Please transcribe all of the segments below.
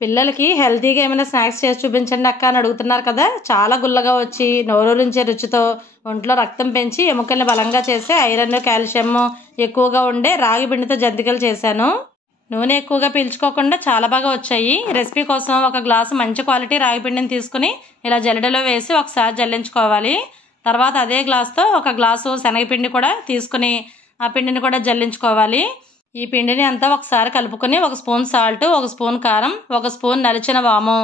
పిల్లలకి హెల్తీగా ఏమైనా స్నాక్స్ చేసి చూపించండి అక్క అని అడుగుతున్నారు కదా. చాలా గుల్లగా వచ్చి నోరూరించే రుచితో ఒంట్లో రక్తం పెంచి ఎముకల్ని బలంగా చేసే ఐరన్ కాల్షియం ఎక్కువగా ఉండే రాగి పిండితో జంతికలు చేశాను. నూనె ఎక్కువగా పీల్చుకోకుండా చాలా బాగా వచ్చాయి. రెసిపీ కోసం ఒక గ్లాసు మంచి క్వాలిటీ రాగి పిండిని తీసుకుని ఇలా జల్లెడలో వేసి ఒకసారి జల్లించుకోవాలి. తర్వాత అదే గ్లాస్తో ఒక గ్లాసు శనగపిండి కూడా తీసుకుని ఆ పిండిని కూడా జల్లించుకోవాలి. ఈ పిండిని అంతా ఒకసారి కలుపుకొని 1 స్పూన్ సాల్ట్, 1 స్పూన్ కారం, 1 స్పూన్ నలిచిన వాము,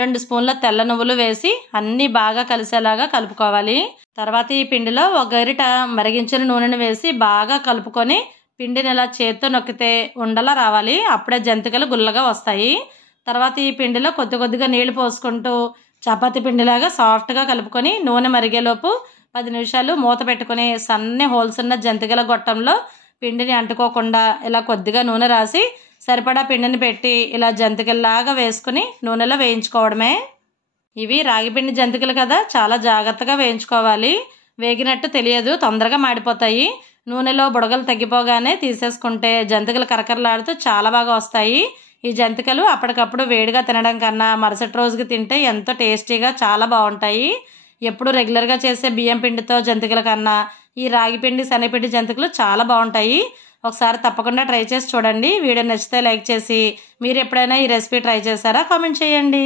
2 స్పూన్ల తెల్ల నువ్వులు వేసి అన్నీ బాగా కలిసేలాగా కలుపుకోవాలి. తర్వాత ఈ పిండిలో 1 గరిట మరిగించిన నూనెను వేసి బాగా కలుపుకొని పిండిని ఇలా చేత్తో నొక్కితే ఉండలా రావాలి. అప్పుడే జంతికలు గుల్లగా వస్తాయి. తర్వాత ఈ పిండిలో కొద్ది కొద్దిగా నీళ్లు పోసుకుంటూ చపాతీ పిండిలాగా సాఫ్ట్గా కలుపుకొని నూనె మరిగేలోపు 10 నిమిషాలు మూత పెట్టుకుని సన్న హోల్స్ ఉన్న జంతికల గొట్టంలో పిండిని అంటుకోకుండా ఇలా కొద్దిగా నూనె రాసి సరిపడా పిండిని పెట్టి ఇలా జంతికల్లాగా వేసుకుని నూనెలో వేయించుకోవడమే. ఇవి రాగిపిండి జంతికలు కదా, చాలా జాగ్రత్తగా వేయించుకోవాలి. వేగినట్టు తెలియదు, తొందరగా మాడిపోతాయి. నూనెలో బుడగలు తగ్గిపోగానే తీసేసుకుంటే జంతికలు కరకరలాడుతూ చాలా బాగా వస్తాయి. ఈ జంతికలు అప్పటికప్పుడు వేడిగా తినడం కన్నా మరుసటి రోజుకి తింటే ఎంతో టేస్టీగా చాలా బాగుంటాయి. ఎప్పుడు రెగ్యులర్గా చేసే బియ్యం పిండితో జంతికల కన్నా ఈ రాగి పిండి శనగపిండి జంతికలు చాలా బాగుంటాయి. ఒకసారి తప్పకుండా ట్రై చేసి చూడండి. వీడియో నచ్చితే లైక్ చేసి మీరు ఎప్పుడైనా ఈ రెసిపీ ట్రై చేశారా కామెంట్ చేయండి.